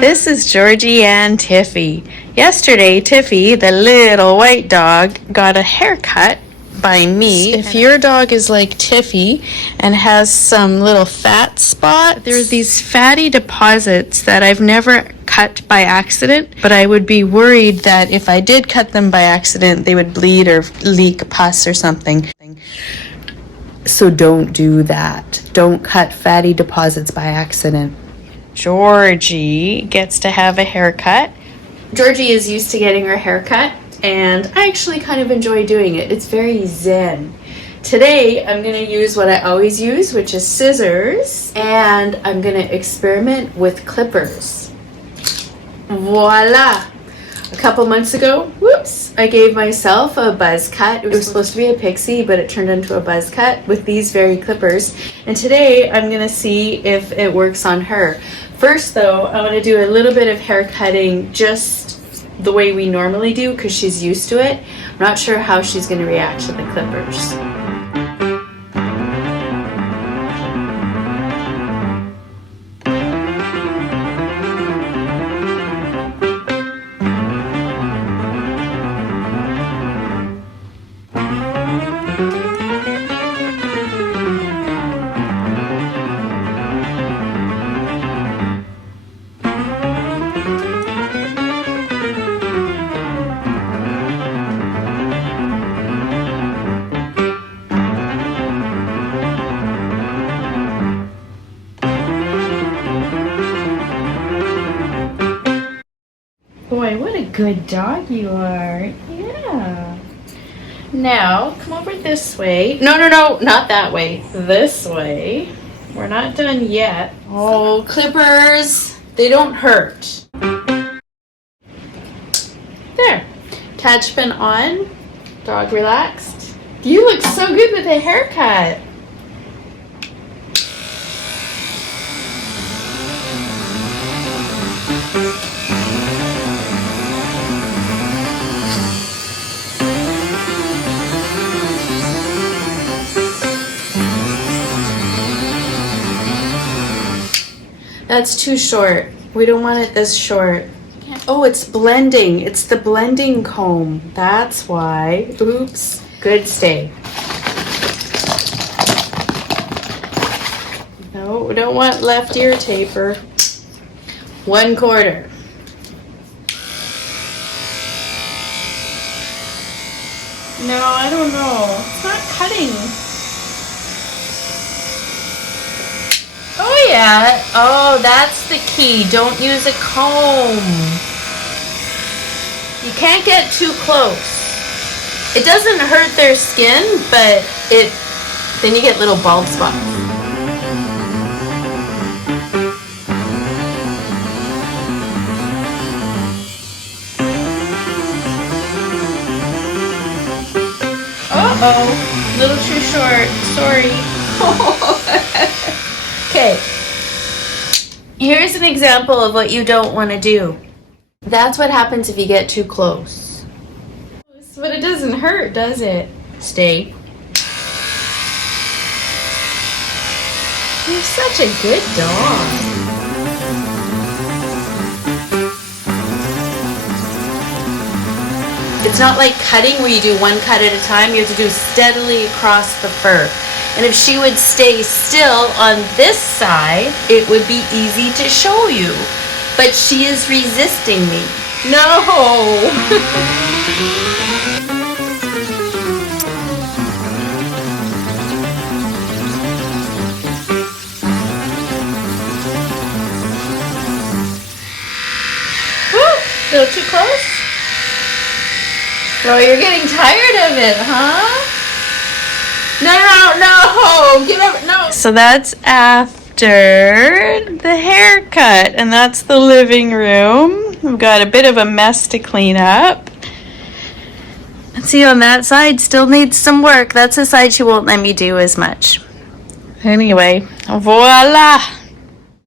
This is Georgie and Tiffy. Yesterday, Tiffy, the little white dog, got a haircut by me. If your dog is like Tiffy and has some little fat spots, there's these fatty deposits that I've never cut by accident, but I would be worried that if I did cut them by accident, they would bleed or leak pus or something. So don't do that. Don't cut fatty deposits by accident. Georgie gets to have a haircut. Georgie is used to getting her haircut, and I actually kind of enjoy doing it. It's very zen. Today, I'm going to use what I always use, which is scissors, and I'm going to experiment with clippers. Voila! A couple months ago, whoops, I gave myself a buzz cut. It was supposed to be a pixie, but it turned into a buzz cut with these very clippers. And today, I'm going to see if it works on her. First, though, I want to do a little bit of hair cutting just the way we normally do because she's used to it. I'm not sure how she's going to react to the clippers. Boy, what a good dog you are. Yeah. Now, come over this way. No, not that way. This way. We're not done yet. Oh, clippers. They don't hurt. There. Attachment on. Dog relaxed. You look so good with a haircut. That's too short. We don't want it this short. Oh, it's blending. It's the blending comb. That's why. Oops. Good stay. No, we don't want left ear taper. 1/4. No, I don't know. It's not cutting. Oh yeah. Oh, that's the key. Don't use a comb. You can't get too close. It doesn't hurt their skin, but then you get little bald spots. Uh-oh. Little too short. Sorry. Okay, here's an example of what you don't want to do. That's what happens if you get too close. But it doesn't hurt, does it? Stay. You're such a good dog. It's not like cutting where you do one cut at a time. You have to do steadily across the fur. And if she would stay still on this side, it would be easy to show you. But she is resisting me. No! Woo! A little too close? Oh, you're getting tired of it, huh? No, give up, no. So that's after the haircut, and that's the living room. We've got a bit of a mess to clean up. And see, on that side still needs some work. That's the side she won't let me do as much. Anyway, voila.